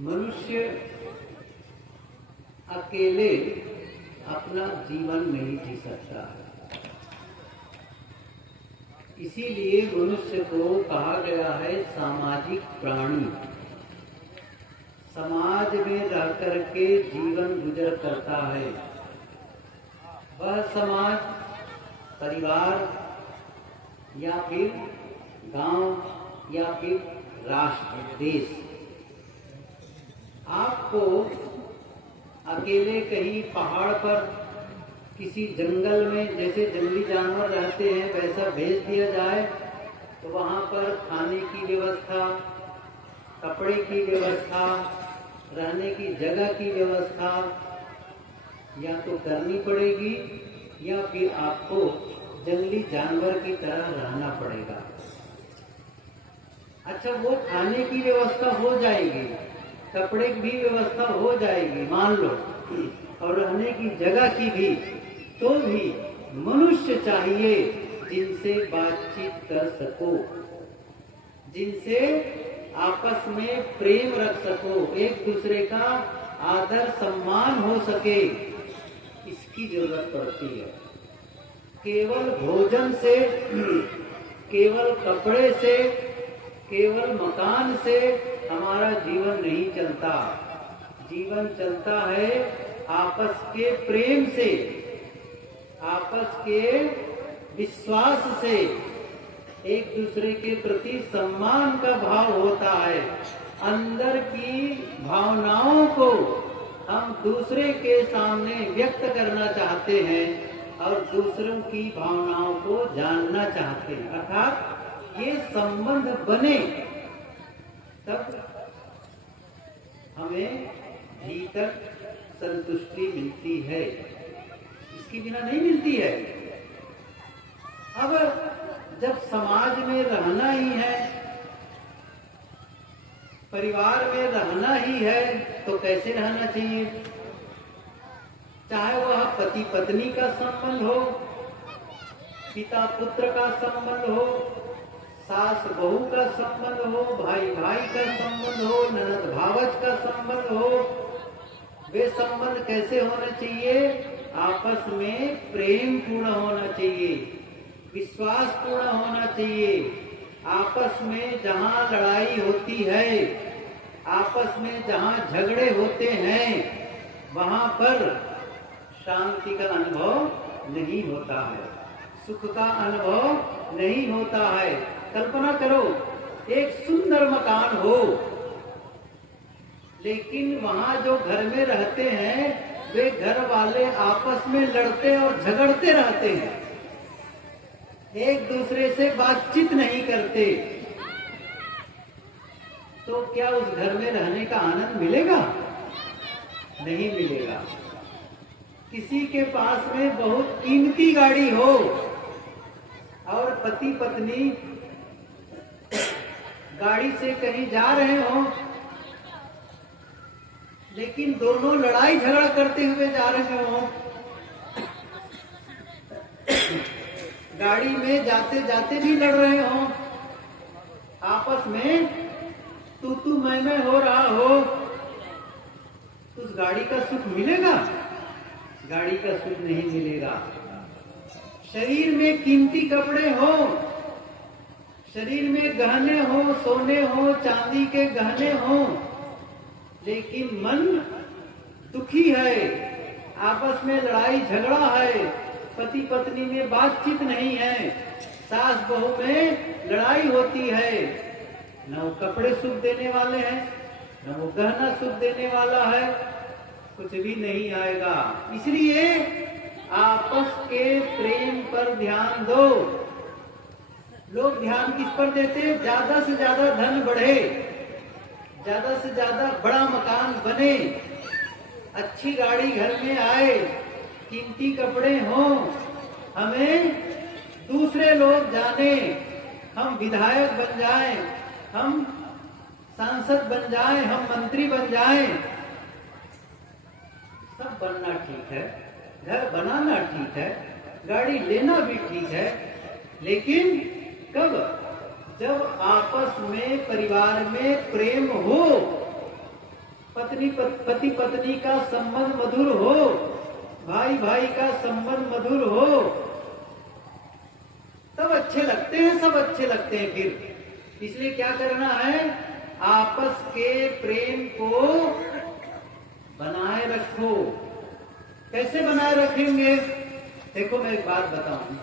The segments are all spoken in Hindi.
मनुष्य अकेले अपना जीवन नहीं जी सकता है। इसीलिए मनुष्य को कहा गया है सामाजिक प्राणी। समाज में रह करके जीवन गुजर करता है। वह समाज, परिवार या फिर गांव या फिर राष्ट्र, देश। आपको अकेले कहीं पहाड़ पर किसी जंगल में, जैसे जंगली जानवर रहते हैं, वैसा भेज दिया जाए तो वहाँ पर खाने की व्यवस्था, कपड़े की व्यवस्था, रहने की जगह की व्यवस्था या तो करनी पड़ेगी या फिर आपको जंगली जानवर की तरह रहना पड़ेगा। अच्छा, वो खाने की व्यवस्था हो जाएगी, कपड़े की भी व्यवस्था हो जाएगी मान लो, और रहने की जगह की भी, तो भी मनुष्य चाहिए जिनसे बातचीत कर सको, जिनसे आपस में प्रेम रख सको, एक दूसरे का आदर सम्मान हो सके। इसकी जरूरत पड़ती है। केवल भोजन से, केवल कपड़े से, केवल मकान से हमारा जीवन नहीं चलता। जीवन चलता है आपस के प्रेम से, आपस के विश्वास से, एक दूसरे के प्रति सम्मान का भाव होता है। अंदर की भावनाओं को हम दूसरे के सामने व्यक्त करना चाहते हैं और दूसरों की भावनाओं को जानना चाहते हैं। अर्थात ये संबंध बने तब हमें भीतर संतुष्टि मिलती है, इसके बिना नहीं मिलती है। अब जब समाज में रहना ही है, परिवार में रहना ही है, तो कैसे रहना चाहिए? चाहे वह पति पत्नी का संबंध हो, पिता पुत्र का संबंध हो, सास बहू का संबंध हो, भाई भाई का संबंध हो, ननद भावज का संबंध हो। वे संबंध कैसे होने चाहिए? आपस में प्रेम पूर्ण होना चाहिए, विश्वास पूर्ण होना चाहिए। आपस में जहाँ लड़ाई होती है, आपस में जहाँ झगड़े होते हैं, वहाँ पर शांति का अनुभव नहीं होता है, सुख का अनुभव नहीं होता है। कल्पना करो, एक सुंदर मकान हो, लेकिन वहाँ जो घर में रहते हैं वे घर वाले आपस में लड़ते और झगड़ते रहते हैं, एक दूसरे से बातचीत नहीं करते, तो क्या उस घर में रहने का आनंद मिलेगा? नहीं मिलेगा। किसी के पास में बहुत कीमती गाड़ी हो और पति पत्नी गाड़ी से कहीं जा रहे हो, लेकिन दोनों लड़ाई झगड़ा करते हुए जा रहे हो, गाड़ी में जाते जाते भी लड़ रहे हो, आपस में तू मैं हो रहा हो, तो उस गाड़ी का सुख मिलेगा? गाड़ी का सुख नहीं मिलेगा। शरीर में कीमती कपड़े हो, शरीर में गहने हो, सोने हो, चांदी के गहने हो, लेकिन मन दुखी है, आपस में लड़ाई झगड़ा है, पति पत्नी में बातचीत नहीं है, सास बहू में लड़ाई होती है, न वो कपड़े सुख देने वाले हैं, न वो गहना सुख देने वाला है, कुछ भी नहीं आएगा। इसलिए आपस के प्रेम पर ध्यान दो। लोग ध्यान किस पर देते? ज्यादा से ज्यादा धन बढ़े, ज्यादा से ज्यादा बड़ा मकान बने, अच्छी गाड़ी घर में आए, कीमती कपड़े हों, हमें दूसरे लोग जाने, हम विधायक बन जाएं, हम सांसद बन जाएं, हम मंत्री बन जाएं। सब बनना ठीक है, घर बनाना ठीक है, गाड़ी लेना भी ठीक है, लेकिन कब? जब आपस में परिवार में प्रेम हो, पति पत्नी का संबंध मधुर हो, भाई भाई का संबंध मधुर हो, तब अच्छे लगते हैं, सब अच्छे लगते हैं। फिर इसलिए क्या करना है, आपस के प्रेम को बनाए रखो। कैसे बनाए रखेंगे? देखो मैं एक बात बताऊं।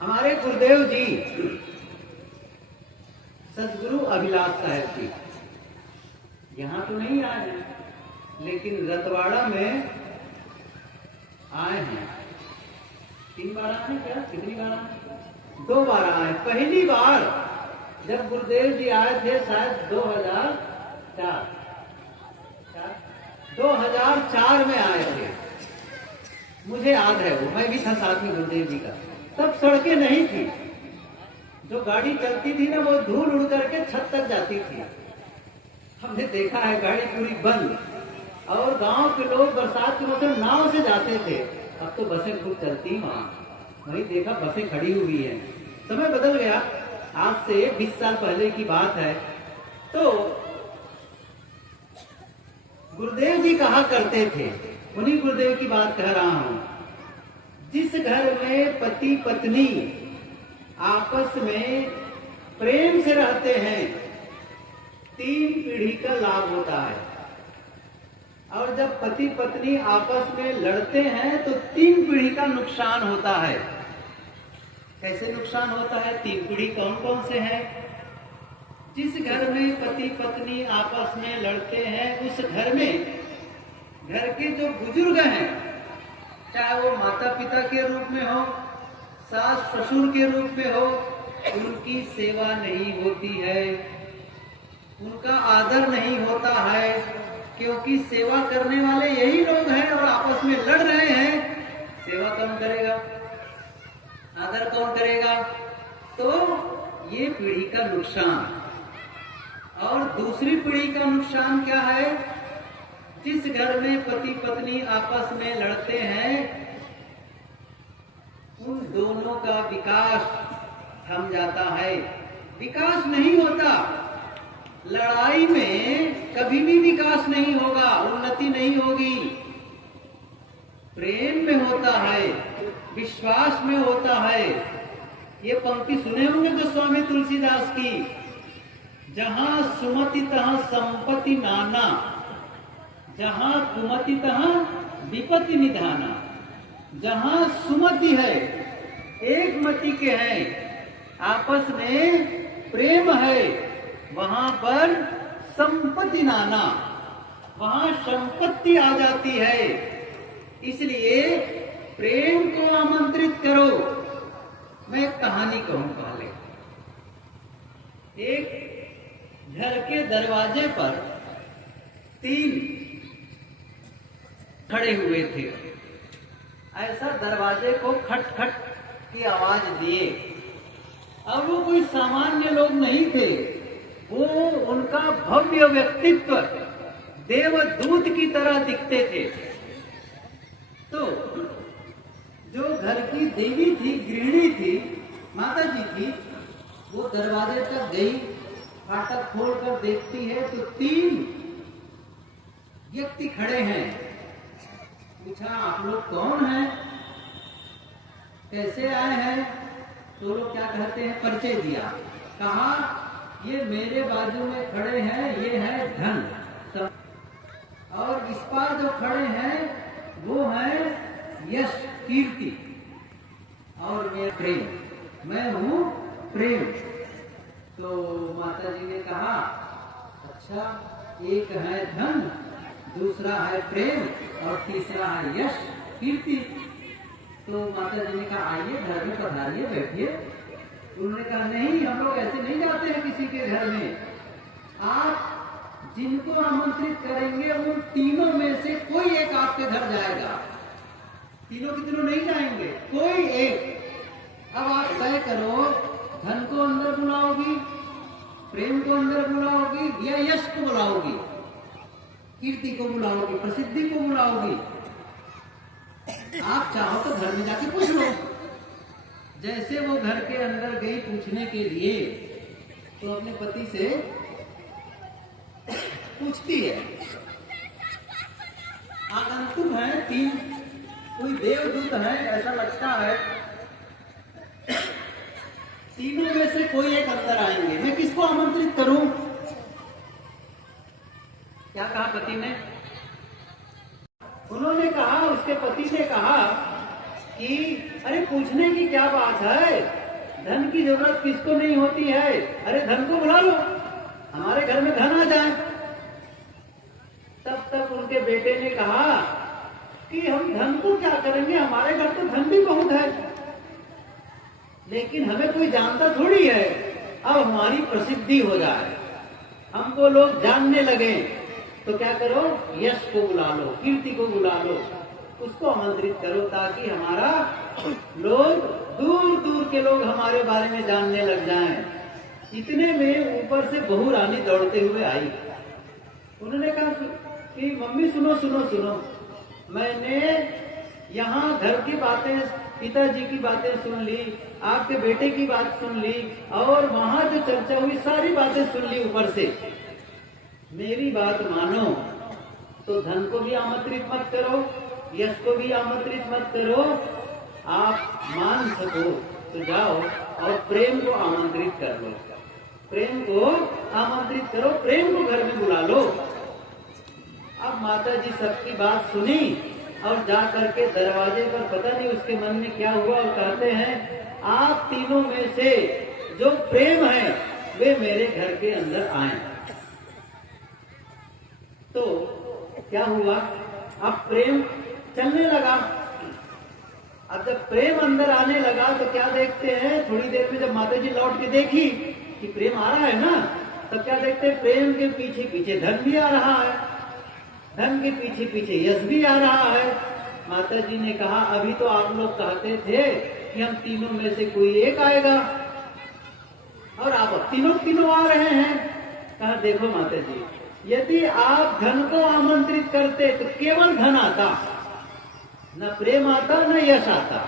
हमारे गुरुदेव जी सदगुरु अभिलाष साहब जी यहां तो नहीं आए हैं, लेकिन रतवाड़ा में आए हैं। 3 बार आए हैं क्या? कितनी बार आए? 2 बार आए। पहली बार जब गुरुदेव जी आए थे शायद 2004 में आए थे, मुझे याद है। वो मैं भी था साथ में गुरुदेव जी का। तब सड़कें नहीं थी, जो गाड़ी चलती थी ना वो धूल उड़ करके छत तक जाती थी। हमने देखा है गाड़ी पूरी बंद, और गांव के लोग बरसात के मौसम नाव से जाते थे। अब तो बसें खूब चलती वहां, वही देखा बसें खड़ी हुई हैं। समय बदल गया, आज से 20 साल पहले की बात है। तो गुरुदेव जी कहा करते थे, उन्हीं गुरुदेव की बात कह रहा हूं, जिस घर में पति पत्नी आपस में प्रेम से रहते हैं 3 पीढ़ी का लाभ होता है। और जब पति पत्नी आपस में लड़ते हैं तो 3 पीढ़ी का नुकसान होता है। कैसे नुकसान होता है? 3 पीढ़ी कौन कौन से हैं? जिस घर में पति पत्नी आपस में लड़ते हैं उस घर में घर के जो बुजुर्ग हैं, चाहे वो माता पिता के रूप में हो, सास ससुर के रूप में हो, उनकी सेवा नहीं होती है, उनका आदर नहीं होता है। क्योंकि सेवा करने वाले यही लोग हैं और आपस में लड़ रहे हैं। सेवा कौन करेगा? आदर कौन करेगा? तो ये पीढ़ी का नुकसान। और दूसरी पीढ़ी का नुकसान क्या है? जिस घर में पति पत्नी आपस में लड़ते हैं उन दोनों का विकास थम जाता है, विकास नहीं होता। लड़ाई में कभी भी विकास नहीं होगा, उन्नति नहीं होगी। प्रेम में होता है, विश्वास में होता है। ये पंक्ति सुने होंगे गोस्वामी तुलसीदास की, जहां सुमति तहां संपत्ति नाना, जहां कुमति तहां विपत्ति निधाना। जहां सुमति है, एक मति के हैं, आपस में प्रेम है, वहां पर संपत्ति नाना, वहां संपत्ति आ जाती है। इसलिए प्रेम को आमंत्रित करो। मैं एक कहानी कहूं पहले। एक घर के दरवाजे पर 3 खड़े हुए थे। ऐसा दरवाजे को खट खट की आवाज दिए। अब वो कोई सामान्य लोग नहीं थे, वो उनका भव्य व्यक्तित्व देवदूत की तरह दिखते थे। तो जो घर की देवी थी, गृहिणी थी, माता जी थी, वो दरवाजे तक गई, फाटक खोलकर देखती है तो 3 व्यक्ति खड़े हैं। पूछा, आप लोग कौन हैं, कैसे आए हैं? तो लोग क्या कहते हैं, परिचय दिया। कहा, ये मेरे बाजू में खड़े हैं, ये है धन, और इस पार जो खड़े हैं वो है यश कीर्ति, और मैं प्रेम, मैं हूँ प्रेम। तो माता जी ने कहा, अच्छा, एक है धन, दूसरा है प्रेम, और तीसरा है यश कीर्ति। तो माता जी ने कहा, आइए घर में पधारिए, बैठिए। उन्होंने कहा, नहीं, हम लोग ऐसे नहीं जाते हैं किसी के घर में। आप जिनको आमंत्रित करेंगे उन तीनों में से कोई एक आपके घर जाएगा। तीनों के तीनों नहीं जाएंगे, कोई एक। अब आप तय करो, धन को अंदर बुलाओगी, प्रेम को अंदर बुलाओगी, या यश को बुलाओगी, कीर्ति को बुलाओगी, प्रसिद्धि को बुलाओगी। आप चाहो तो घर में जाके पूछ लो। जैसे वो घर के अंदर गई पूछने के लिए, तो अपने पति से पूछती है, आगंतुक है, तीन कोई देवदूत है, ऐसा लगता है तीनों में से कोई एक अंदर आएंगे, मैं किसको आमंत्रित करूं? क्या कहा पति ने? उन्होंने कहा, उसके पति ने कहा कि अरे पूछने की क्या बात है, धन की जरूरत किसको नहीं होती है, अरे धन को बुला लो, हमारे घर में धन आ जाए। तब तक उनके बेटे ने कहा कि हम धन को क्या करेंगे, हमारे घर तो धन भी बहुत है, लेकिन हमें कोई जानता थोड़ी है, अब हमारी प्रसिद्धि हो जाए, हमको लोग जानने लगे, तो क्या करो, यश को बुला लो, कीर्ति को बुला लो, उसको आमंत्रित करो, ताकि हमारा लोग दूर दूर के लोग हमारे बारे में जानने लग जाएं। इतने में ऊपर से बहू रानी दौड़ते हुए आई। उन्होंने कहा कि मम्मी सुनो सुनो सुनो, मैंने यहाँ घर की बातें, पिताजी की बातें सुन ली, आपके बेटे की बात सुन ली, और वहां जो चर्चा हुई सारी बातें सुन ली ऊपर से। मेरी बात मानो तो धन को भी आमंत्रित मत करो, यश को भी आमंत्रित मत करो, आप मान सको तो जाओ और प्रेम को आमंत्रित कर लो, प्रेम को आमंत्रित करो, प्रेम को घर में बुला लो। अब माता जी सबकी बात सुनी और जा करके दरवाजे पर, पता नहीं उसके मन में क्या हुआ, और कहते हैं आप तीनों में से जो प्रेम है वे मेरे घर के अंदर आए। तो क्या हुआ, अब प्रेम चलने लगा। अब जब प्रेम अंदर आने लगा तो क्या देखते हैं, थोड़ी देर में जब माता जी लौट के देखी कि प्रेम आ रहा है ना, तब क्या देखते हैं, प्रेम के पीछे पीछे धन भी आ रहा है, धन के पीछे पीछे यश भी आ रहा है। माता जी ने कहा, अभी तो आप लोग कहते थे कि हम तीनों में से कोई एक आएगा, और आप अब तीनों आ रहे हैं। कहा देखो माता जी, यदि आप धन को आमंत्रित करते तो केवल धन आता, न प्रेम आता न यश आता।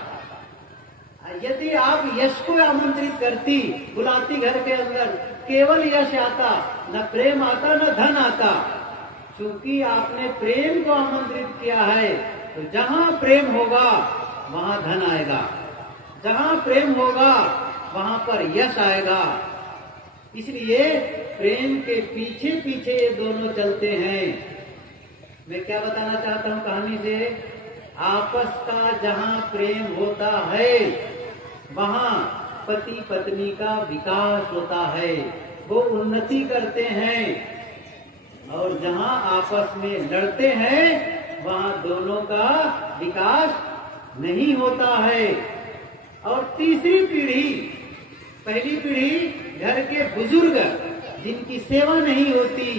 यदि आप यश को आमंत्रित करती, बुलाती घर के अंदर, केवल यश आता, न प्रेम आता न धन आता। क्योंकि आपने प्रेम को आमंत्रित किया है, तो जहां प्रेम होगा वहां धन आएगा, जहां प्रेम होगा वहां पर यश आएगा। इसलिए प्रेम के पीछे पीछे ये दोनों चलते हैं। मैं क्या बताना चाहता हूं कहानी से, आपस का जहां प्रेम होता है वहां पति पत्नी का विकास होता है, वो उन्नति करते हैं, और जहां आपस में लड़ते हैं वहां दोनों का विकास नहीं होता है। और तीसरी पीढ़ी, पहली पीढ़ी घर के बुजुर्ग जिनकी सेवा नहीं होती,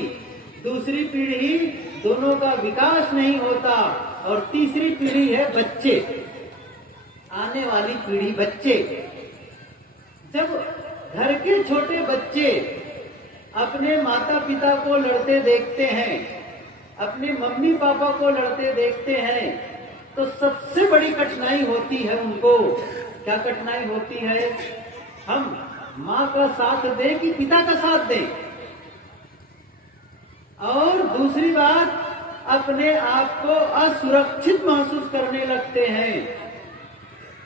दूसरी पीढ़ी दोनों का विकास नहीं होता, और तीसरी पीढ़ी है बच्चे, आने वाली पीढ़ी बच्चे। जब घर के छोटे बच्चे अपने माता पिता को लड़ते देखते हैं, अपने मम्मी पापा को लड़ते देखते हैं, तो सबसे बड़ी कठिनाई होती है उनको। क्या कठिनाई होती है, हम माँ का साथ दें कि पिता का साथ दें। और दूसरी बात, अपने आप को असुरक्षित महसूस करने लगते हैं,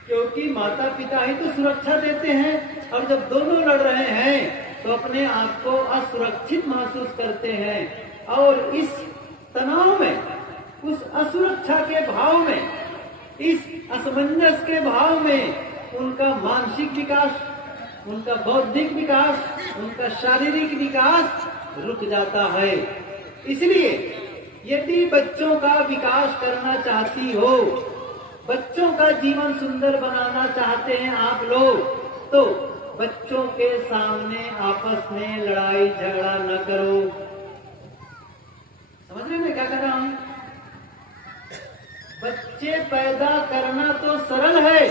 क्योंकि माता पिता ही तो सुरक्षा देते हैं, और जब दोनों लड़ रहे हैं तो अपने आप को असुरक्षित महसूस करते हैं। और इस तनाव में, उस असुरक्षा के भाव में, इस असमंजस के भाव में उनका मानसिक विकास, उनका बौद्धिक विकास, उनका शारीरिक विकास रुक जाता है। इसलिए यदि बच्चों का विकास करना चाहती हो, बच्चों का जीवन सुंदर बनाना चाहते हैं आप लोग, तो बच्चों के सामने आपस में लड़ाई झगड़ा न करो। समझ रहे मैं क्या कर रहा हूं? बच्चे पैदा करना तो सरल है,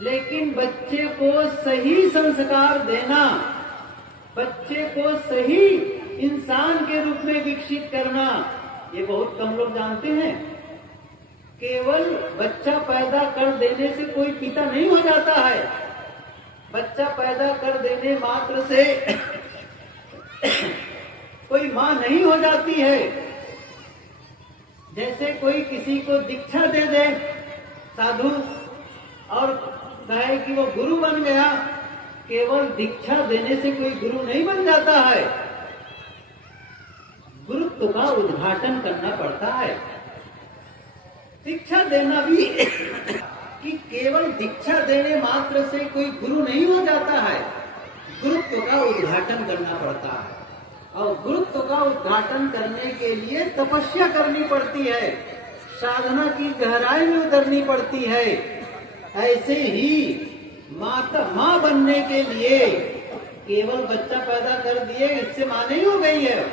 लेकिन बच्चे को सही संस्कार देना, बच्चे को सही इंसान के रूप में विकसित करना, ये बहुत कम लोग जानते हैं। केवल बच्चा पैदा कर देने से कोई पिता नहीं हो जाता है। बच्चा पैदा कर देने मात्र से कोई माँ नहीं हो जाती है। जैसे कोई किसी को दीक्षा दे दे साधु और कहे कि वो गुरु बन गया, केवल दीक्षा देने से कोई गुरु नहीं बन जाता है। गुरुत्व का उद्घाटन करना पड़ता है। दीक्षा देना भी कि केवल दीक्षा देने मात्र से कोई गुरु नहीं हो जाता है, गुरुत्व का उद्घाटन करना पड़ता है। और गुरुत्व का उद्घाटन करने के लिए तपस्या करनी पड़ती है, साधना की गहराई में उतरनी पड़ती है। ऐसे ही माँ बनने के लिए केवल बच्चा पैदा कर दिए इससे माँ नहीं हो गई है।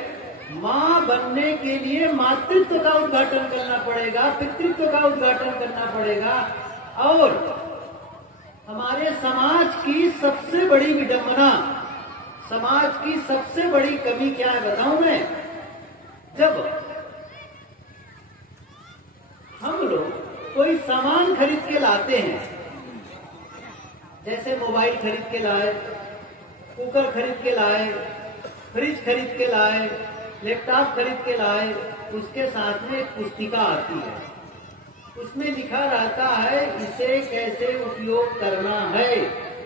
माँ बनने के लिए मातृत्व का उद्घाटन करना पड़ेगा, पितृत्व का उद्घाटन करना पड़ेगा। और हमारे समाज की सबसे बड़ी विडंबना, समाज की सबसे बड़ी कमी क्या है बताऊं मैं? जब हम लोग कोई सामान खरीद के लाते हैं, जैसे मोबाइल खरीद के लाए, कुकर खरीद के लाए, फ्रिज खरीद के लाए, लैपटॉप खरीद के लाए, उसके साथ में एक पुस्तिका आती है। उसमें लिखा रहता है इसे कैसे उपयोग करना है,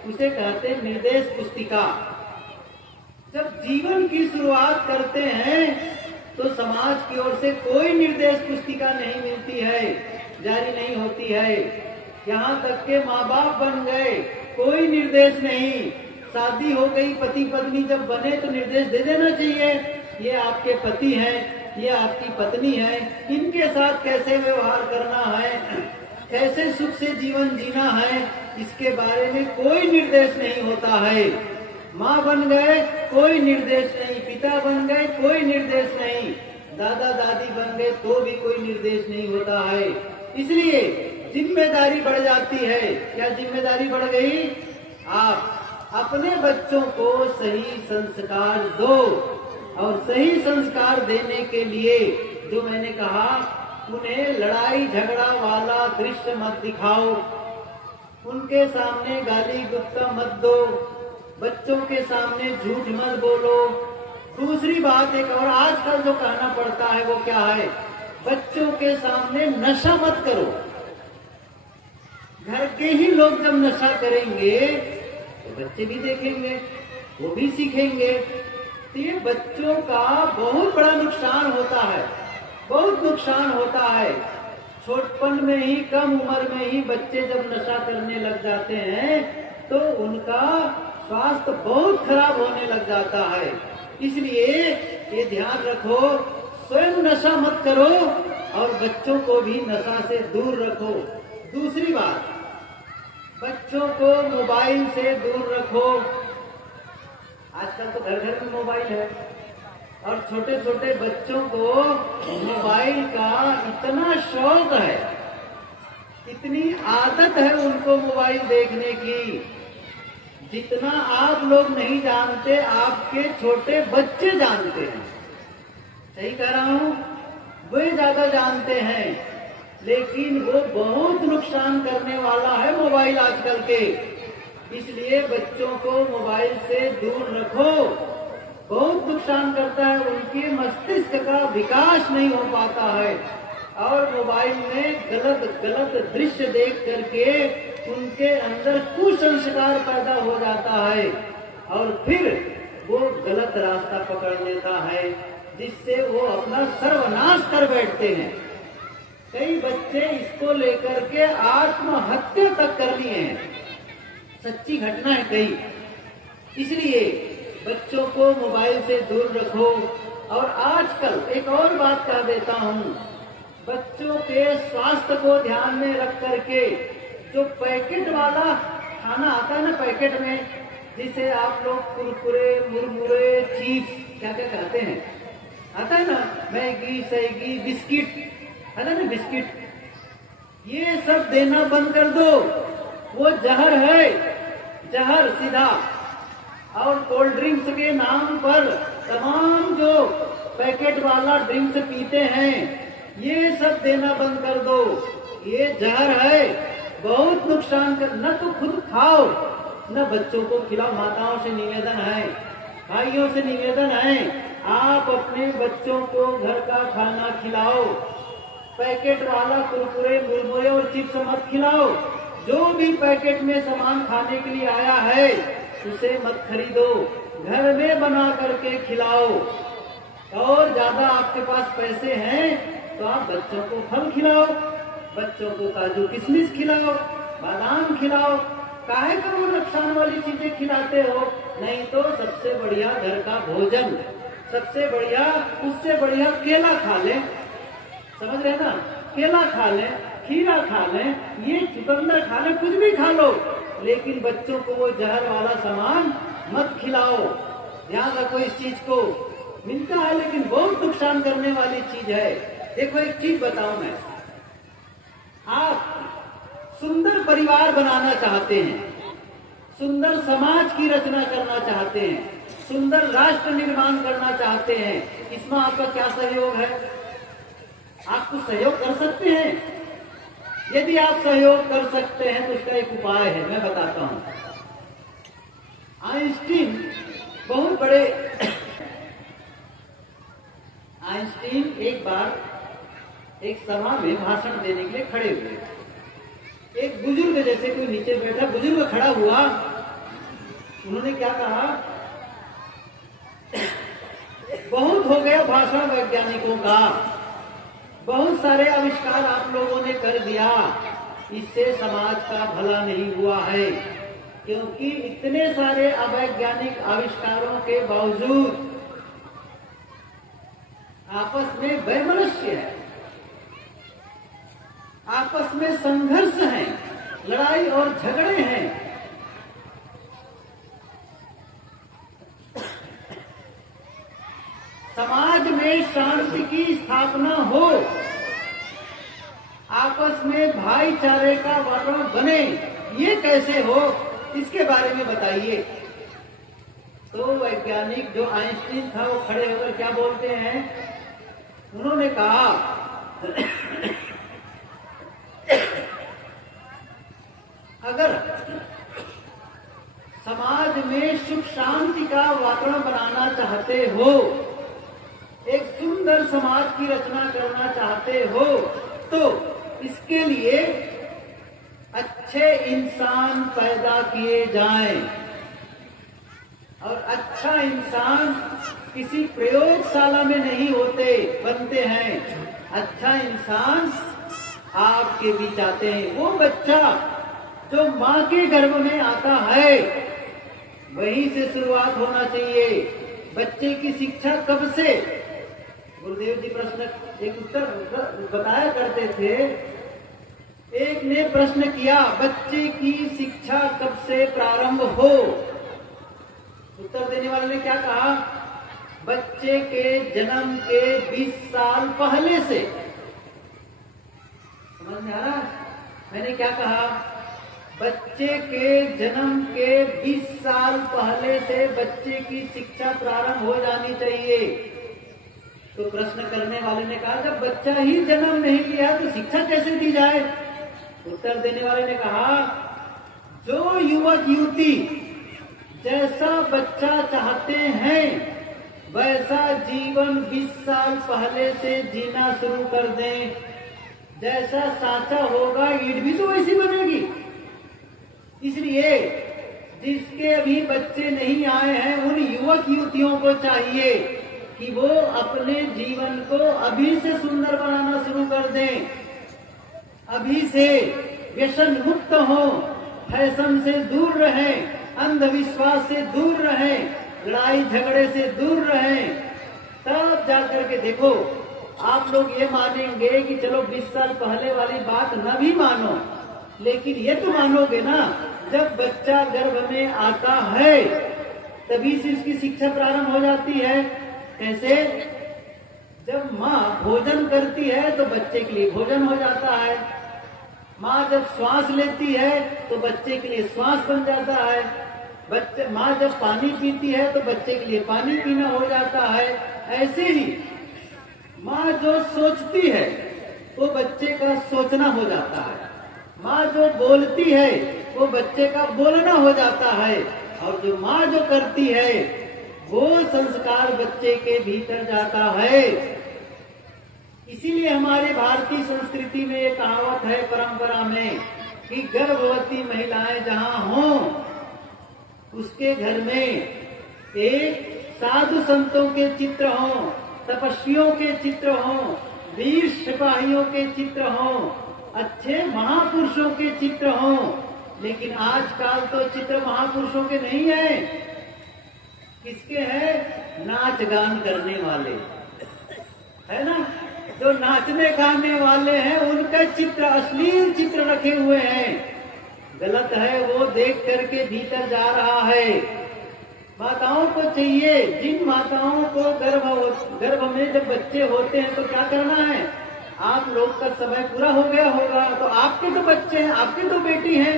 उसे कहते हैं निर्देश पुस्तिका। जब जीवन की शुरुआत करते हैं तो समाज की ओर से कोई निर्देश पुस्तिका नहीं मिलती है, जारी नहीं होती है। यहाँ तक के माँ बाप बन गए, कोई निर्देश नहीं। शादी हो गई, पति पत्नी जब बने तो निर्देश दे देना चाहिए, ये आपके पति हैं, ये आपकी पत्नी है, इनके साथ कैसे व्यवहार करना है, कैसे सुख से जीवन जीना है, इसके बारे में कोई निर्देश नहीं होता है। माँ बन गए कोई निर्देश नहीं, पिता बन गए कोई निर्देश नहीं, दादा दादी बन गए तो भी कोई निर्देश नहीं होता है। इसलिए जिम्मेदारी बढ़ जाती है। क्या जिम्मेदारी बढ़ गई? आप अपने बच्चों को सही संस्कार दो, और सही संस्कार देने के लिए जो मैंने कहा, उन्हें लड़ाई झगड़ा वाला दृश्य मत दिखाओ, उनके सामने गाली गुप्ता मत दो, बच्चों के सामने झूठ मत बोलो। दूसरी बात एक और आजकल जो कहना पड़ता है वो क्या है? बच्चों के सामने नशा मत करो। घर के ही लोग जब नशा करेंगे तो बच्चे भी देखेंगे, वो भी सीखेंगे। तो ये बच्चों का बहुत बड़ा नुकसान होता है, बहुत नुकसान होता है। छोटपन में ही, कम उम्र में ही बच्चे जब नशा करने लग जाते हैं तो उनका स्वास्थ्य बहुत खराब होने लग जाता है। इसलिए ये ध्यान रखो, स्वयं नशा मत करो और बच्चों को भी नशा से दूर रखो। दूसरी बात, बच्चों को मोबाइल से दूर रखो। आजकल तो घर घर में मोबाइल है और छोटे छोटे बच्चों को मोबाइल का इतना शौक है, इतनी आदत है उनको मोबाइल देखने की, जितना आप लोग नहीं जानते आपके छोटे बच्चे जानते हैं। सही कह रहा हूं? वे ज्यादा जानते हैं, लेकिन वो बहुत नुकसान करने वाला है मोबाइल आजकल के। इसलिए बच्चों को मोबाइल से दूर रखो, बहुत नुकसान करता है, उनके मस्तिष्क का विकास नहीं हो पाता है और मोबाइल में गलत गलत दृश्य देख करके उनके अंदर कुसंस्कार पैदा हो जाता है और फिर वो गलत रास्ता पकड़ लेता है, जिससे वो अपना सर्वनाश कर बैठते हैं। कई बच्चे इसको लेकर के आत्महत्या तक कर लिए हैं, सच्ची घटना है कई। इसलिए बच्चों को मोबाइल से दूर रखो। और आजकल एक और बात कह देता हूँ, बच्चों के स्वास्थ्य को ध्यान में रख करके जो पैकेट वाला खाना आता है ना, पैकेट में, जिसे आप लोग कुरकुरे, मुरमुरे, चिप्स क्या क्या कहते हैं, आता है ना, मैगी, सैगी, बिस्किट, है ना बिस्किट, ये सब देना बंद कर दो। वो जहर है, जहर सीधा। और कोल्ड ड्रिंक्स के नाम पर तमाम जो पैकेट वाला ड्रिंक्स पीते हैं, ये सब देना बंद कर दो। ये जहर है, बहुत नुकसान कर, न तो खुद खाओ न बच्चों को खिलाओ। माताओं से निवेदन है, भाइयों से निवेदन है, आप अपने बच्चों को घर का खाना खिलाओ। पैकेट वाला कुरकुरे, मुरमुरे और चिप्स मत खिलाओ। जो भी पैकेट में सामान खाने के लिए आया है उसे मत खरीदो, घर में बना करके खिलाओ। और ज्यादा आपके पास पैसे हैं तो आप बच्चों को फल खिलाओ, बच्चों को काजू किशमिश खिलाओ, बादाम खिलाओ। काहे का वो नुकसान वाली चीजें खिलाते हो? नहीं तो सबसे बढ़िया घर का भोजन, सबसे बढ़िया, उससे बढ़िया केला खा ले, समझ रहे ना? केला खा ले, खीरा खा ले, ये चुकंदर खा ले, कुछ भी खा लो, लेकिन बच्चों को वो जहर वाला सामान मत खिलाओ। ध्यान रखो इस चीज को। मिलता है लेकिन बहुत नुकसान करने वाली चीज है। देखो एक चीज बताऊं मैं, आप सुंदर परिवार बनाना चाहते हैं, सुंदर समाज की रचना करना चाहते हैं, सुंदर राष्ट्र निर्माण करना चाहते हैं, इसमें आपका क्या सहयोग है? आप कुछ सहयोग कर सकते हैं? यदि आप सहयोग कर सकते हैं तो उसका एक उपाय है, मैं बताता हूं। आइंस्टीन बहुत बड़े आइंस्टीन एक बार एक सभा में भाषण देने के लिए खड़े हुए। एक बुजुर्ग, जैसे कोई नीचे बैठा बुजुर्ग खड़ा हुआ, उन्होंने क्या कहा, बहुत हो गया भाषण वैज्ञानिकों का, बहुत सारे आविष्कार आप लोगों ने कर दिया, इससे समाज का भला नहीं हुआ है, क्योंकि इतने सारे अवैज्ञानिक आविष्कारों के बावजूद आपस में वैमनस्य है, आपस में संघर्ष है, लड़ाई और झगड़े हैं। समाज में शांति की स्थापना हो, आपस में भाईचारे का वातावरण बने, ये कैसे हो, इसके बारे में बताइए। तो वैज्ञानिक जो आइंस्टीन था वो खड़े होकर क्या बोलते हैं, उन्होंने कहा अगर समाज में सुख शांति का वातावरण बनाना चाहते हो, एक सुंदर समाज की रचना करना चाहते हो, तो इसके लिए अच्छे इंसान पैदा किए जाएं। और अच्छा इंसान किसी प्रयोगशाला में नहीं बनते हैं। अच्छा इंसान आपके बीच आते हैं। वो बच्चा जो माँ के गर्भ में आता है, वहीं से शुरुआत होना चाहिए। बच्चे की शिक्षा कब से? गुरुदेव जी प्रश्न एक उत्तर बताया करते थे। एक ने प्रश्न किया, बच्चे की शिक्षा कब से प्रारंभ हो? उत्तर देने वाले ने क्या कहा, बच्चे के जन्म के 20 साल पहले से। समझ में आ रहा? मैंने क्या कहा, बच्चे के जन्म के 20 साल पहले से बच्चे की शिक्षा प्रारंभ हो जानी चाहिए। तो प्रश्न करने वाले ने कहा, जब बच्चा ही जन्म नहीं लिया तो शिक्षा कैसे दी जाए? उत्तर देने वाले ने कहा, जो युवक युवती जैसा बच्चा चाहते हैं वैसा जीवन 20 साल पहले से जीना शुरू कर दें। जैसा साचा होगा ईंट भी तो वैसी बनेगी। इसलिए जिसके अभी बच्चे नहीं आए हैं उन युवक युवतियों को चाहिए कि वो अपने जीवन को अभी से सुंदर बनाना शुरू कर दें, अभी से व्यसन मुक्त हो, फैशन से दूर रहें, अंधविश्वास से दूर रहें, लड़ाई झगड़े से दूर रहें। तब जाकर के देखो आप लोग ये मानेंगे कि चलो 20 साल पहले वाली बात न भी मानो, लेकिन ये तो मानोगे ना, जब बच्चा गर्भ में आता है तभी से उसकी शिक्षा प्रारंभ हो जाती है। कैसे? जब माँ भोजन करती है तो बच्चे के लिए भोजन हो जाता है। माँ जब श्वास लेती है तो बच्चे के लिए श्वास बन जाता है। माँ जब पानी पीती है तो बच्चे के लिए पानी पीना हो जाता है। ऐसे ही माँ जो सोचती है वो बच्चे का सोचना हो जाता है। माँ जो बोलती है वो बच्चे का बोलना हो जाता है, और जो माँ जो करती है वो संस्कार बच्चे के भीतर जाता है। इसीलिए हमारे भारतीय संस्कृति में एक कहावत है, परंपरा में, कि गर्भवती महिलाएं जहां हों उसके घर में एक साधु संतों के चित्र हों, तपस्वियों के चित्र हों, वीर सिपाहियों के चित्र हों, अच्छे महापुरुषों के चित्र हों। लेकिन आजकल तो चित्र महापुरुषों के नहीं है। किसके हैं? नाच गान करने वाले, है ना? जो नाचने गाने वाले हैं उनका चित्र, अश्लील चित्र रखे हुए हैं। गलत है, वो देख करके भीतर जा रहा है। माताओं को चाहिए, जिन माताओं को गर्भ में जब बच्चे होते हैं तो क्या करना है? आप लोग का समय पूरा हो गया होगा तो आपके तो बच्चे हैं, आपके तो बेटी हैं,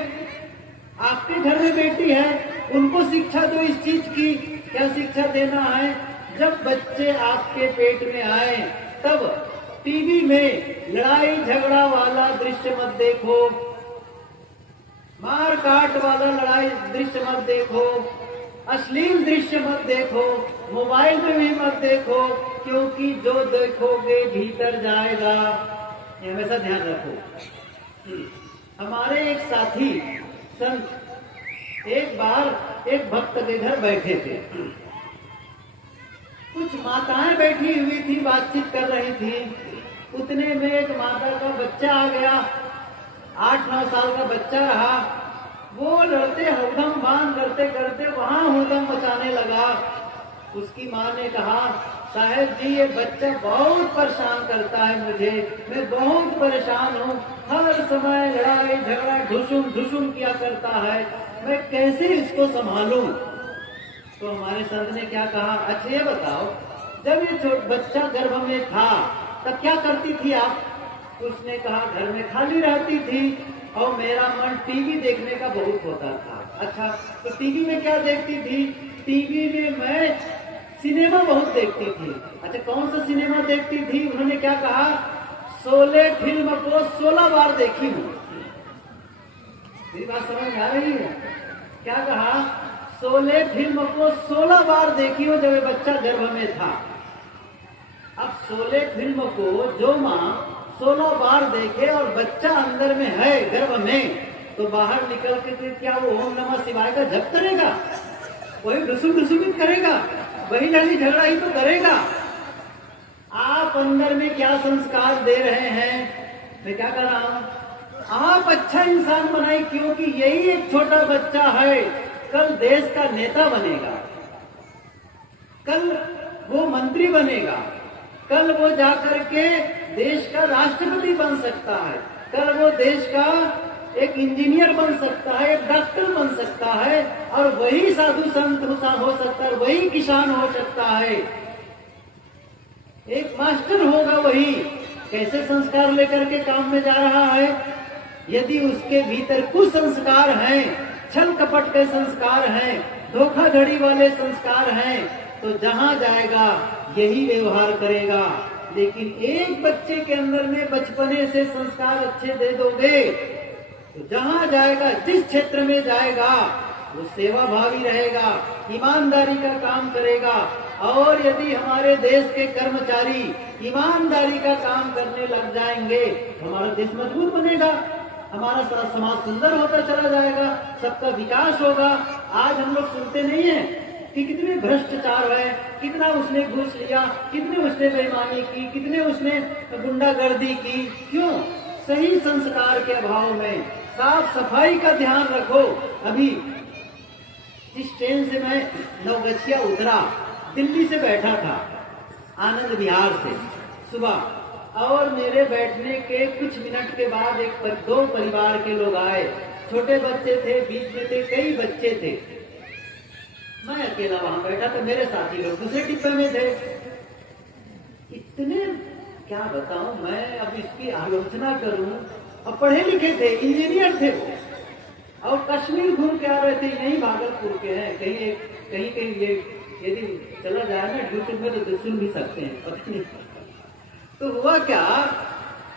आपके घर में बेटी है, उनको शिक्षा दो इस चीज की। क्या शिक्षा देना है? जब बच्चे आपके पेट में आए तब टीवी में लड़ाई झगड़ा वाला दृश्य मत देखो, मार काट वाला लड़ाई दृश्य मत देखो, अश्लील दृश्य मत देखो, मोबाइल में भी मत देखो, क्योंकि जो देखोगे भीतर जाएगा। ये हमेशा ध्यान रखो। हमारे एक साथी संत एक बार एक भक्त के घर बैठे थे। कुछ माताएं बैठी हुई थी, बातचीत कर रही थी। उतने में एक माता का बच्चा आ गया, 8-9 साल का बच्चा रहा। वो लड़ते हरदम बांध करते करते वहां हुदम मचाने लगा। उसकी माँ ने कहा, साहब जी ये बच्चा बहुत परेशान करता है मुझे, मैं बहुत परेशान हूँ, हर समय लड़ाई झगड़ा ढुसुम किया करता है, मैं कैसे इसको संभालूं? तो हमारे संत ने क्या कहा, अच्छा ये बताओ, जब ये बच्चा गर्भ में था तब क्या करती थी आप? उसने कहा, घर में खाली रहती थी और मेरा मन टीवी देखने का बहुत होता था। अच्छा, तो टीवी में क्या देखती थी? टीवी में मैं सिनेमा बहुत देखती थी। अच्छा, कौन सा सिनेमा देखती थी? उन्होंने क्या कहा, 16 फिल्म को 16 बार देखी हूँ। मेरी बात समझ आ रही है? क्या कहा? 16 फिल्म को 16 बार देखी हो जब बच्चा गर्भ में था। अब 16 फिल्म को जो माँ 16 बार देखे और बच्चा अंदर में है गर्भ में, तो बाहर निकल के क्या वो ओम नमः शिवाय का जप करेगा? वही ढुसुम करेगा, वही लड़ाई झगड़ा ही तो करेगा। आप अंदर में क्या संस्कार दे रहे हैं? मैं क्या कर रहा हूँ? आप अच्छा इंसान बनाए, क्योंकि यही एक छोटा बच्चा है, कल देश का नेता बनेगा, कल वो मंत्री बनेगा, कल वो जाकर के देश का राष्ट्रपति बन सकता है, कल वो देश का एक इंजीनियर बन सकता है, एक डॉक्टर बन सकता है, और वही साधु संत हो सकता है, वही किसान हो सकता है, एक मास्टर होगा वही। कैसे संस्कार लेकर के काम में जा रहा है? यदि उसके भीतर कुसंस्कार हैं, छल कपट के संस्कार हैं, धोखाधड़ी वाले संस्कार हैं, तो जहां जाएगा यही व्यवहार करेगा। लेकिन एक बच्चे के अंदर में बचपने से संस्कार अच्छे दे दोगे तो जहां जाएगा, जिस क्षेत्र में जाएगा, वो सेवा भावी रहेगा, ईमानदारी का काम करेगा। और यदि हमारे देश के कर्मचारी ईमानदारी का काम करने लग जाएंगे, हमारा देश मजबूत बनेगा, हमारा सारा समाज सुंदर होता चला जाएगा, सबका विकास होगा। आज हम लोग सुनते नहीं है कि कितने भ्रष्टाचार है, कितना उसने घूस लिया, कितने उसने बेईमानी की, कितने उसने गुंडागर्दी की। क्यों? सही संस्कार के अभाव में। साफ सफाई का ध्यान रखो। अभी जिस ट्रेन से मैं नवगछिया उतरा, दिल्ली से बैठा था, आनंद विहार से सुबह, और मेरे बैठने के कुछ मिनट के बाद दो परिवार के लोग आए। छोटे बच्चे थे, बीच में थे, कई बच्चे थे। मैं अकेला वहां बैठा था, मेरे साथी लोग दूसरे डिब्बे में थे। इतने क्या बताऊं मैं, अब इसकी आलोचना करूं। अब पढ़े लिखे थे, इंजीनियर थे वो, और कश्मीर घूम के आ रहे थे, यही भागलपुर के हैं। कहीं ये यदि चला जाए ना यूट्यूब में तो सुन भी सकते हैं, पता नहीं। तो हुआ क्या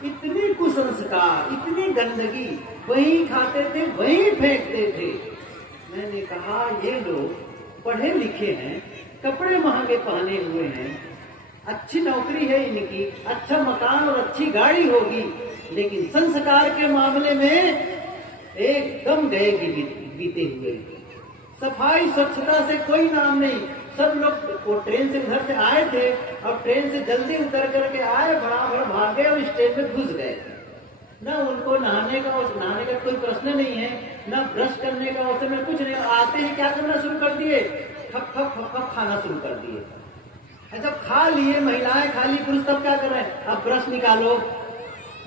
इतनी कुसंस्कार, इतनी गंदगी, वहीं खाते थे वहीं फेंकते थे। मैंने कहा ये लोग पढ़े लिखे हैं, कपड़े महंगे पहने हुए हैं, अच्छी नौकरी है इनकी, अच्छा मकान और अच्छी गाड़ी होगी, लेकिन संस्कार के मामले में एकदम गए बीते हुए। सफाई स्वच्छता से कोई नाम नहीं। सब लोग वो ट्रेन से उधर से आए थे और ट्रेन से जल्दी उतर करके आए, बराबर भाग गए और स्टेशन में घुस गए। न उनको नहाने का कोई प्रश्न नहीं है, न ब्रश करने का अवसर में कुछ नहीं। आते ही क्या करना शुरू कर दिए, खप खप खप खप खाना शुरू कर दिए। जब खा लिए, महिलाएं खा ली, पुरुष तब क्या कर रहे हैं, अब ब्रश निकालो।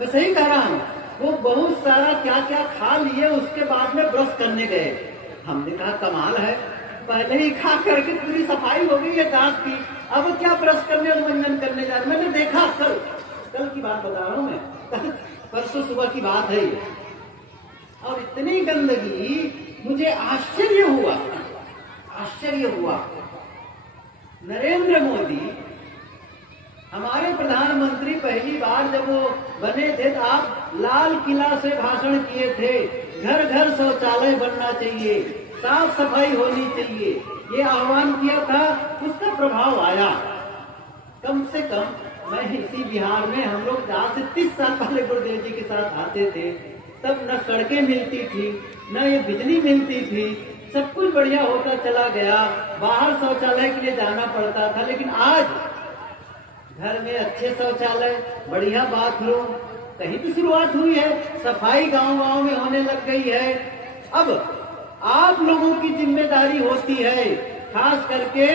मैं सही कह रहा हूँ, वो बहुत सारा क्या क्या खा लिए, उसके बाद में ब्रश करने गए। हमने कहा कमाल है, पहले ही खा करके पूरी सफाई हो गई है दांत की, अब क्या ब्रश करने और मंजन करने जा रहे। मैंने देखा, कल की बात बता रहा हूँ मैं, परसों सुबह की बात है, और इतनी गंदगी, मुझे आश्चर्य हुआ। नरेंद्र मोदी हमारे प्रधानमंत्री पहली बार जब वो बने थे तो आप लाल किला से भाषण किए थे, घर घर शौचालय बनना चाहिए, साफ सफाई होनी चाहिए, ये आह्वान किया था। उसका प्रभाव आया। कम से कम मैं इसी बिहार में, हम लोग आज से 30 साल पहले गुरुदेव जी के साथ आते थे, तब न सड़कें मिलती थी, न ये बिजली मिलती थी, सब कुछ बढ़िया होता चला गया, बाहर शौचालय के लिए जाना पड़ता था। लेकिन आज घर में अच्छे शौचालय, बढ़िया बाथरूम, कहीं तो शुरुआत हुई है, सफाई गांव-गांव में होने लग गई है। अब आप लोगों की जिम्मेदारी होती है, खास करके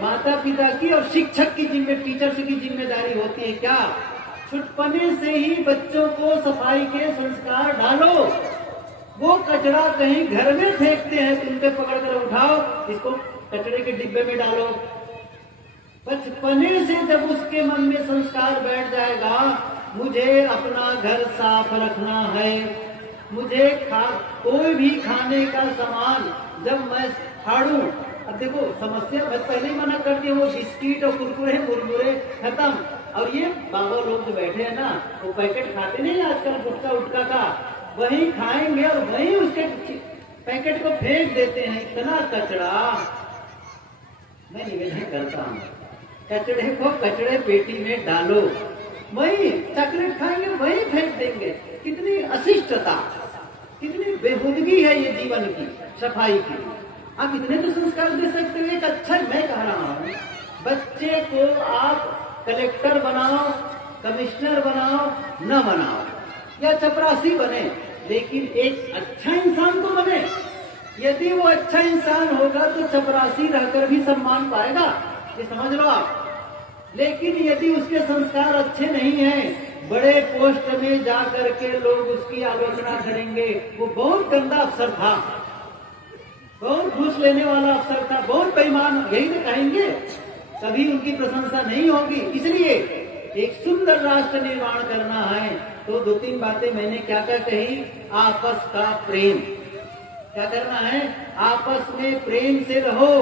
माता पिता की और शिक्षक की टीचर्स की जिम्मेदारी होती है। क्या छुटपने से ही बच्चों को सफाई के संस्कार डालो। वो कचरा कहीं घर में फेंकते हैं, तुम पे पकड़ कर उठाओ, इसको कचरे के डिब्बे में डालो। बचपने से जब उसके मन में संस्कार बैठ जाएगा, मुझे अपना घर साफ रखना है, मुझे कोई भी खाने का सामान जब मैं फाड़ू, अब देखो समस्या मैं पहले ही मना कर दिया, वो बिस्किट और कुरकुरे मुरमुरे खत्म। और ये बाबा लोग जो बैठे हैं ना, वो पैकेट खाते नहीं आजकल गुटखा उटका का, वही खाएंगे और वही उसके पैकेट को फेंक देते हैं। इतना कचरा। मैं निवेदन करता हूँ, कचड़े को कचड़े पेटी में डालो, वही चॉकलेट खाएंगे वही फेंक देंगे। कितनी अशिष्टता, कितनी बेहूदगी है ये जीवन की, सफाई की। आप इतने तो संस्कार दे सकते हो। एक अच्छा, मैं कह रहा हूँ, बच्चे को आप कलेक्टर बनाओ, कमिश्नर बनाओ, न बनाओ, या चपरासी बने, लेकिन एक अच्छा इंसान तो बने। यदि वो अच्छा इंसान होगा तो चपरासी रहकर भी सम्मान पाएगा, ये समझ लो आप। लेकिन यदि उसके संस्कार अच्छे नहीं हैं, बड़े पोस्ट में जाकर के लोग उसकी आलोचना करेंगे। वो बहुत गंदा अफसर था, बहुत घूस लेने वाला अफसर था, बहुत बेईमान, यही तो कहेंगे, कभी उनकी प्रशंसा नहीं होगी। इसलिए एक सुंदर राष्ट्र निर्माण करना है तो 2-3 बातें मैंने क्या क्या कही। आपस का प्रेम, क्या करना है, आपस में प्रेम से रहो,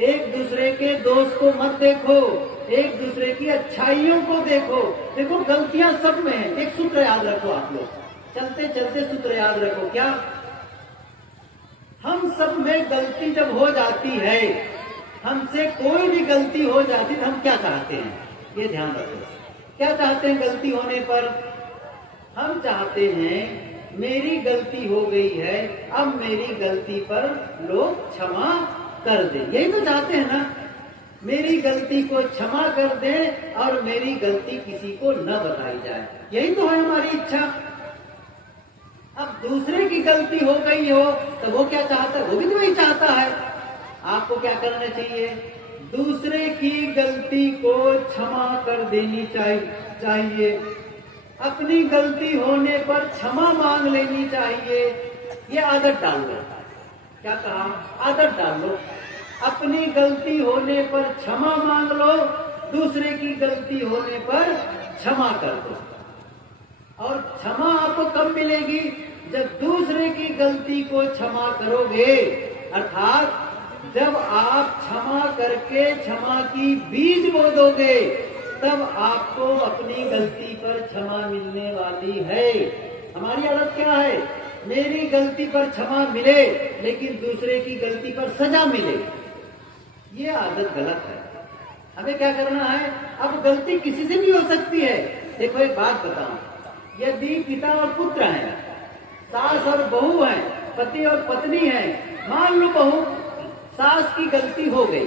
एक दूसरे के दोष को मत देखो, एक दूसरे की अच्छाइयों को देखो। देखो गलतियां सब में है, एक सूत्र याद रखो आप लोग, चलते चलते सूत्र याद रखो। क्या, हम सब में गलती जब हो जाती है, हमसे कोई भी गलती हो जाती है, हम क्या चाहते हैं, ये ध्यान रखो। क्या चाहते हैं गलती होने पर? हम चाहते हैं मेरी गलती हो गई है, अब मेरी गलती पर लोग क्षमा कर दे, यही तो चाहते हैं ना। मेरी गलती को क्षमा कर दे और मेरी गलती किसी को न बताई जाए, यही तो है हमारी इच्छा। अब दूसरे की गलती हो गई हो तो वो क्या चाहता है, वो भी तो वही चाहता है। आपको क्या करना चाहिए, दूसरे की गलती को क्षमा कर देनी चाहिए, अपनी गलती होने पर क्षमा मांग लेनी चाहिए। ये आदत डाल लो। क्या कहा, आदत डाल लो। अपनी गलती होने पर क्षमा मांग लो, दूसरे की गलती होने पर क्षमा कर दो। और क्षमा आपको कब मिलेगी, जब दूसरे की गलती को क्षमा करोगे, अर्थात जब आप क्षमा करके क्षमा की बीज बो दोगे, तब आपको अपनी गलती पर क्षमा मिलने वाली है। हमारी आदत क्या है? मेरी गलती पर क्षमा मिले लेकिन दूसरे की गलती पर सजा मिले। ये आदत गलत है। हमें क्या करना है? अब गलती किसी से भी हो सकती है। देखो एक बात बताऊं, यदि पिता और पुत्र हैं, सास और बहू हैं, पति और पत्नी हैं, मान लो बहू सास की गलती हो गई,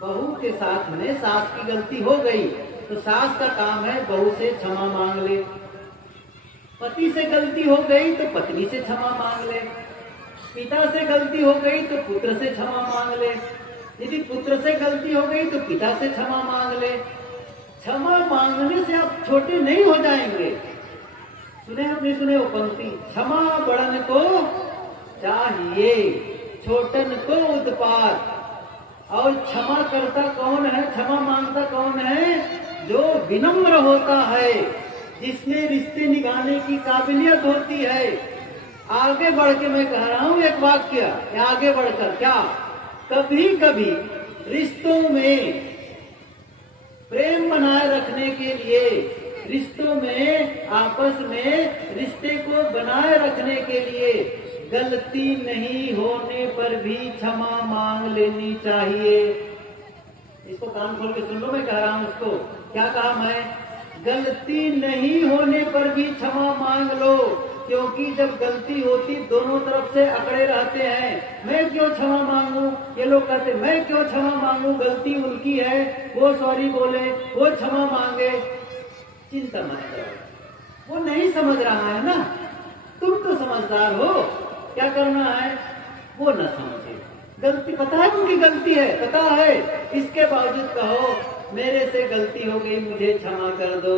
बहू के साथ में सास की गलती हो गई, तो सास का काम है बहू से क्षमा मांग ले। पति से गलती हो गई तो पत्नी से क्षमा मांग ले। पिता से गलती हो गई तो पुत्र से क्षमा मांग ले। यदि पुत्र से गलती हो गई तो पिता से क्षमा मांग ले। क्षमा मांगने से आप छोटे नहीं हो जाएंगे। सुने आपने सुने वो पंक्ति, क्षमा बड़न को चाहिए, छोटन को उत्पात। और क्षमा करता कौन है? क्षमा मांगता कौन है? जो विनम्र होता है, जिसमें रिश्ते निभाने की काबिलियत होती है। आगे बढ़ के मैं कह रहा हूं एक वाक्य, आगे बढ़कर क्या, कभी कभी रिश्तों में प्रेम बनाए रखने के लिए, रिश्तों में आपस में रिश्ते को बनाए रखने के लिए गलती नहीं होने पर भी क्षमा मांग लेनी चाहिए। इसको कान खोल के सुन लो, मैं कह रहा हूं उसको। क्या कहा मैं? गलती नहीं होने पर भी क्षमा मांग लो, क्योंकि जब गलती होती दोनों तरफ से अकड़े रहते हैं। मैं क्यों क्षमा मांगू? ये लोग कहते मैं क्यों क्षमा मांगू, गलती उनकी है, वो सॉरी बोले, वो क्षमा मांगे। चिंता मत करो, वो नहीं समझ रहा है ना, तुम तो समझदार हो। क्या करना है? वो न समझे, गलती पता है उनकी गलती है, पता है, इसके बावजूद कहो मेरे से गलती हो गई, मुझे क्षमा कर दो।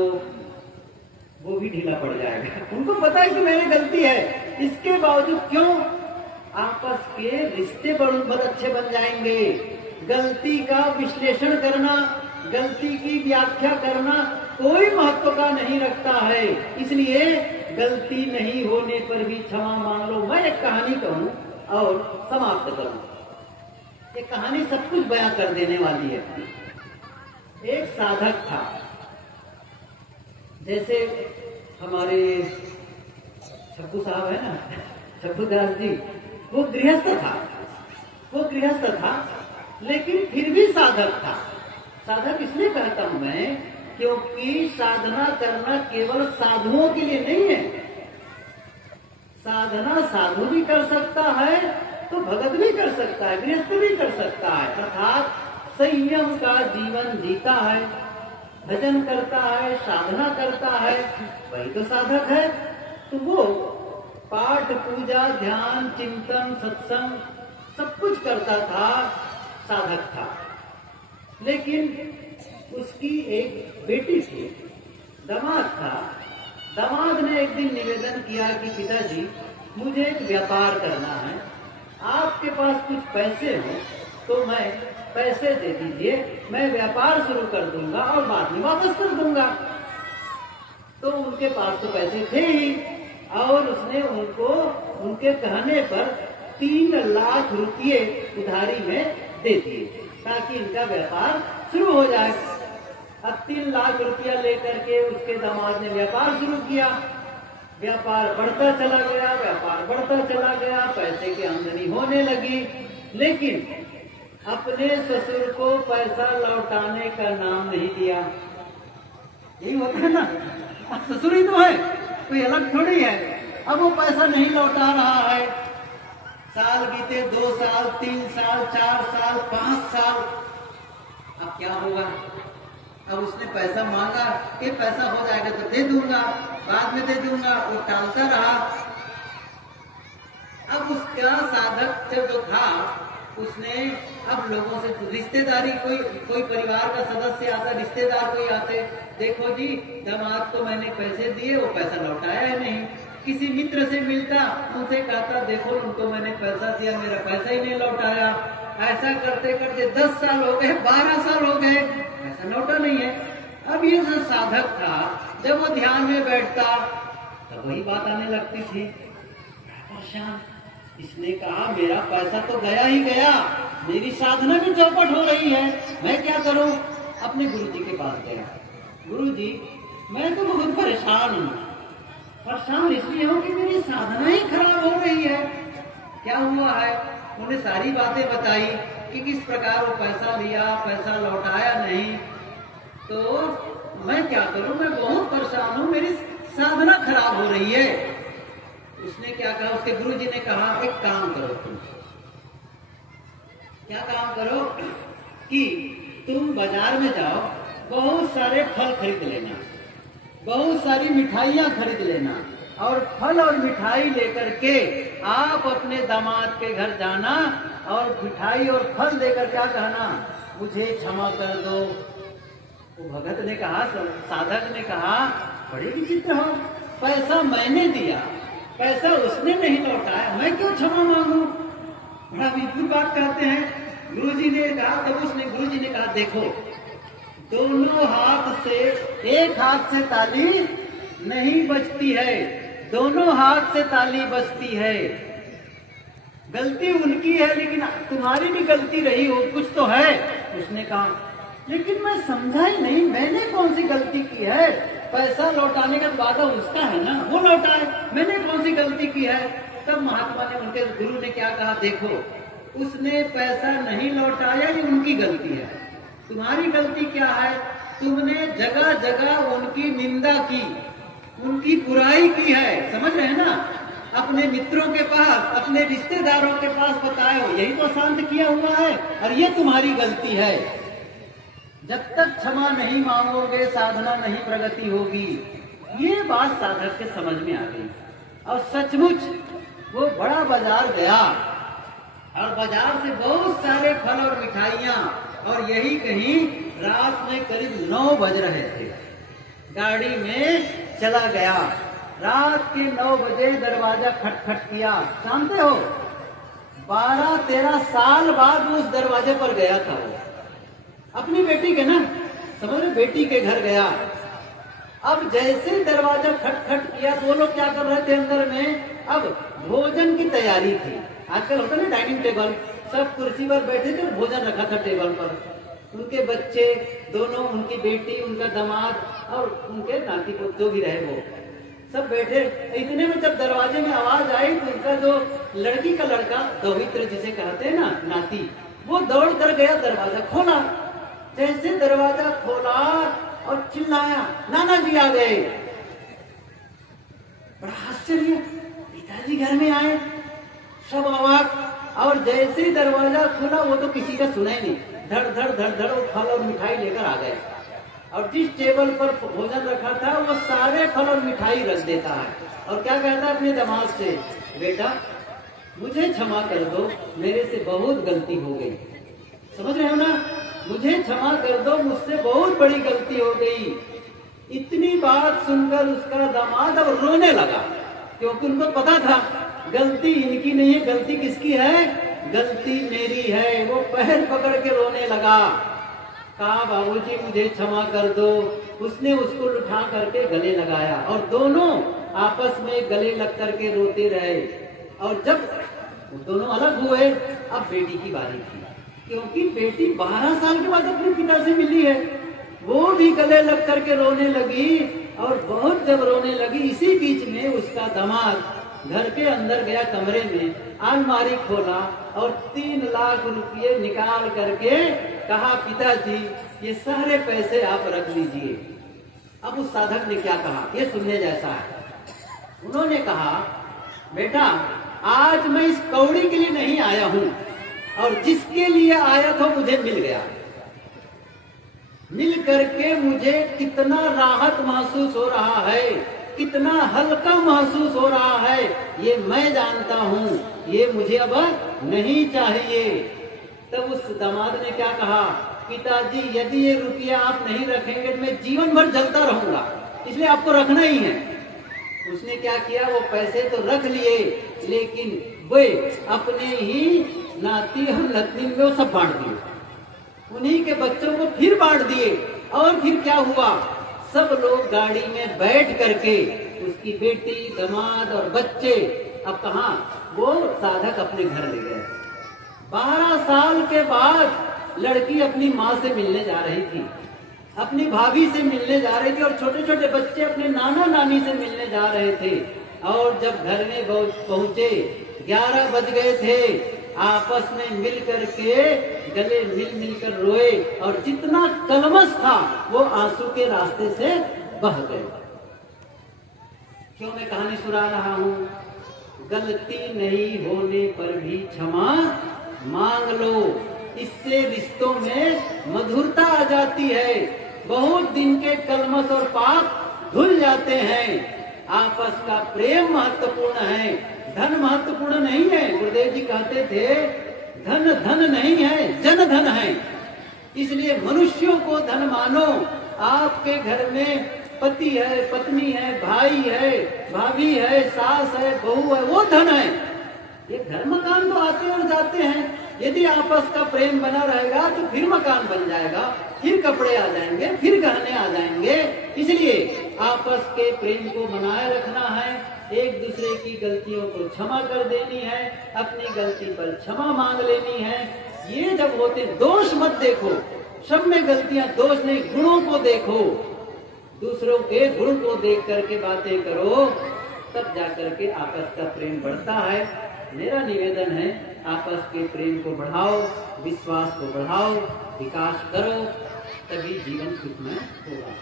वो भी ढीला पड़ जाएगा। उनको पता है कि मेरी गलती है, इसके बावजूद क्यों? आपस के रिश्ते बहुत अच्छे बन जाएंगे। गलती का विश्लेषण करना, गलती की व्याख्या करना कोई महत्व का नहीं रखता है। इसलिए गलती नहीं होने पर भी क्षमा मांग लो। मैं एक कहानी कहूं और समाप्त करूं। ये कहानी सब कुछ बयां कर देने वाली है। एक साधक था, जैसे हमारे छब्बू साहब है ना, छब्बू दास जी, वो गृहस्थ था, वो गृहस्थ था, लेकिन फिर भी साधक था। साधक इसलिए कहता हूं मैं, क्योंकि साधना करना केवल साधुओं के लिए नहीं है। साधना साधु भी कर सकता है, तो भगत भी कर सकता है, गृहस्थ भी कर सकता है। अर्थात संयम का जीवन जीता है, भजन करता है, साधना करता है, वही तो साधक है। तो वो पाठ, पूजा, ध्यान, चिंतन, सत्संग सब कुछ करता था, साधक था। लेकिन उसकी एक बेटी थी, दामाद था। दामाद ने एक दिन निवेदन किया कि पिताजी, मुझे एक व्यापार करना है, आपके पास कुछ पैसे हो तो मैं पैसे दे दीजिए, मैं व्यापार शुरू कर दूंगा और बाद में वापस कर दूंगा। तो उनके पास तो पैसे थे ही, और उसने उनको उनके कहने पर 3 लाख रुपये उधारी में दे दिए ताकि इनका व्यापार शुरू हो जाए। अब 3 लाख रुपया लेकर के उसके दामाद ने व्यापार शुरू किया। व्यापार बढ़ता चला गया, व्यापार बढ़ता चला गया, पैसे की आमदनी होने लगी, लेकिन अपने ससुर को पैसा लौटाने का नाम नहीं दिया। यही होता है ना, ससुर ही तो है, कोई अलग थोड़ी है। अब वो पैसा नहीं लौटा रहा है। साल बीते, 2 साल, 3 साल, 4 साल, 5 साल। अब क्या होगा? अब उसने पैसा मांगा कि पैसा हो जाएगा तो दे दूंगा, बाद में दे दूंगा, वो टालता रहा। अब उसका साधक जो था, उसने अब लोगों से रिश्तेदारी, कोई परिवार का सदस्य आता, रिश्तेदार कोई आते, देखो जी दामाद को मैंने पैसे दिए, वो पैसा लौटाया है नहीं। किसी मित्र से मिलता, उनसे कहता देखो उनको मैंने पैसा दिया, मेरा पैसा ही नहीं लौटाया। ऐसा करते करते 10 साल हो गए, 12 साल हो गए, पैसा लौटा नहीं है। अब ये जो साधक था, जब वो ध्यान में बैठता तब वही बात आने लगती थी। परेशान, इसने कहा मेरा पैसा तो गया ही गया, मेरी साधना भी चौपट हो रही है, मैं क्या करूं? अपने गुरुजी के पास गया। गुरुजी, मैं तो बहुत परेशान हूँ। परेशान इसलिए हूँ कि मेरी साधना ही खराब हो रही है। क्या हुआ है? उन्हें सारी बातें बताई कि किस प्रकार वो पैसा लिया, पैसा लौटाया नहीं। तो मैं क्या करूं, मैं बहुत परेशान हूं, मेरी साधना खराब हो रही है। उसने क्या कहा, उसके गुरुजी ने कहा, एक काम करो तुम। क्या काम करो कि तुम बाजार में जाओ, बहुत सारे फल खरीद लेना, बहुत सारी मिठाइयां खरीद लेना, और फल और मिठाई लेकर के आप अपने दामाद के घर जाना और मिठाई और फल देकर क्या कहना, मुझे क्षमा कर दो। वो भगत ने कहा, साधक ने कहा, बड़े विचित्र हो, पैसा मैंने दिया, पैसा उसने नहीं लौटाया, मैं क्यों क्षमा मांगू? बड़ा विचित्र बात कहते हैं। गुरुजी ने कहा, तब उसने गुरुजी ने कहा, देखो दोनों हाथ से, एक हाथ से ताली नहीं बजती है, दोनों हाथ से ताली बजती है। गलती उनकी है लेकिन तुम्हारी भी गलती रही हो, कुछ तो है। उसने कहा, लेकिन मैं समझा ही नहीं, मैंने कौन सी गलती की है? पैसा लौटाने का वादा उसका है ना, वो लौटाए, मैंने कौन सी गलती की है? तब महात्मा ने, उनके गुरु ने क्या कहा, देखो उसने पैसा नहीं लौटाया, ये उनकी गलती है। तुम्हारी गलती क्या है? तुमने जगह जगह उनकी निंदा की, उनकी बुराई की है। समझ रहे हैं ना? अपने मित्रों के पास, अपने रिश्तेदारों के पास बताए हो, यही तो शांत किया हुआ है, और ये तुम्हारी गलती है। जब तक क्षमा नहीं मांगोगे साधना नहीं प्रगति होगी। ये बात साधक के समझ में आ गई, और सचमुच वो बड़ा बाजार गया, और बाजार से बहुत सारे फल और मिठाइयां, और यही कहीं रात में करीब 9 बज रहे थे। गाड़ी में चला गया, रात के 9 बजे दरवाजा खटखट किया। जानते हो 12-13 साल बाद उस दरवाजे पर गया था वो, अपनी बेटी के ना, समझ लो, बेटी के घर गया। अब जैसे दरवाजा खटखट किया तो वो लोग क्या कर रहे थे अंदर में, अब भोजन की तैयारी थी। आजकल होता ना डाइनिंग टेबल, सब कुर्सी पर बैठे थे, भोजन रखा था टेबल पर। उनके बच्चे दोनों, उनकी बेटी, उनका दामाद और उनके नाती को जो भी रहे वो सब बैठे। इतने में जब दरवाजे में आवाज आई तो उनका जो लड़की का लड़का, दौहित्र जिसे कहते हैं ना, नाती, वो दौड़ कर गया, दरवाजा खोला। जैसे दरवाजा खोला और चिल्लाया, नाना जी आ गए। बड़ा आश्चर्य, पिताजी घर में आए, सब अवाक। और जैसे ही दरवाजा खुला, वो तो किसी का सुना ही नहीं, धड़ धड़ धड़ धड़ वो फल और मिठाई लेकर आ गए। और जिस टेबल पर भोजन रखा था वो सारे फल और मिठाई रख देता है, और क्या कहता है अपने दामाद से, बेटा मुझे क्षमा कर दो, मेरे से बहुत गलती हो गई। समझ रहे हो ना? मुझे क्षमा कर दो, मुझसे बहुत बड़ी गलती हो गई। इतनी बात सुनकर उसका दामाद अब रोने लगा, क्योंकि उनको पता था गलती इनकी नहीं है, गलती किसकी है? गलती मेरी है। वो पैर पकड़ के रोने लगा, कहा बाबूजी मुझे क्षमा कर दो। उसने उसको उठा करके गले लगाया, और दोनों आपस में गले लग करके रोते रहे। और जब दोनों अलग हुए, अब बेटी की बारी थी, क्योंकि बेटी 12 साल के बाद अपने पिता से मिली है। वो भी गले लग करके रोने लगी, और बहुत जब रोने लगी, इसी बीच में उसका दामाद घर के अंदर गया, कमरे में अलमारी खोला और 3 लाख रुपये निकाल करके कहा, पिताजी ये सारे पैसे आप रख लीजिए। अब उस साधक ने क्या कहा, ये सुनने जैसा है। उन्होंने कहा, बेटा आज मैं इस कौड़ी के लिए नहीं आया हूं, और जिसके लिए आया था मुझे मिल गया। मिल करके मुझे कितना राहत महसूस हो रहा है, कितना हल्का महसूस हो रहा है, ये मैं जानता हूँ। ये मुझे अब नहीं चाहिए। तब उस दामाद ने क्या कहा, पिताजी यदि ये रुपया आप नहीं रखेंगे तो मैं जीवन भर जलता रहूंगा, इसलिए आपको रखना ही है। उसने क्या किया, वो पैसे तो रख लिए, लेकिन वे अपने ही नाती और नतनी में वो सब बांट दिए, उन्हीं के बच्चों को फिर बांट दिए। और फिर क्या हुआ, सब लोग गाड़ी में बैठ करके, उसकी बेटी, दामाद और बच्चे, अब कहाँ, वो साधक अपने घर ले गए। 12 साल के बाद लड़की अपनी माँ से मिलने जा रही थी। अपनी भाभी से मिलने जा रही थी और छोटे छोटे बच्चे अपने नाना नानी से मिलने जा रहे थे। और जब घर में पहुंचे 11 बज गए थे, आपस में मिल करके गले मिल कर रोए और जितना कलमश था वो आंसू के रास्ते से बह गए। क्यों मैं कहानी सुना रहा हूं? गलती नहीं होने पर भी क्षमा मांग लो, इससे रिश्तों में मधुरता आ जाती है। बहुत दिन के कलमश और पाप धुल जाते हैं। आपस का प्रेम महत्वपूर्ण है, धन महत्वपूर्ण नहीं है। गुरुदेव जी कहते थे धन धन नहीं है, जन धन है। इसलिए मनुष्यों को धन मानो। आपके घर में पति है, पत्नी है, भाई है, भाभी है, सास है, बहू है, वो धन है। ये घर मकान तो आते और जाते हैं। यदि आपस का प्रेम बना रहेगा तो फिर मकान बन जाएगा, फिर कपड़े आ जाएंगे, फिर गहने आ जाएंगे। इसलिए आपस के प्रेम को बनाए रखना है, एक दूसरे की गलतियों को क्षमा कर देनी है, अपनी गलती पर क्षमा मांग लेनी है। ये जब होते, दोष मत देखो, सब में गलतियां, दोष नहीं, गुणों को देखो। दूसरों के गुण को देख करके बातें करो, तब जाकर के आपस का प्रेम बढ़ता है। मेरा निवेदन है आपस के प्रेम को बढ़ाओ, विश्वास को बढ़ाओ, विकास करो, तभी जीवन सुखमय होगा।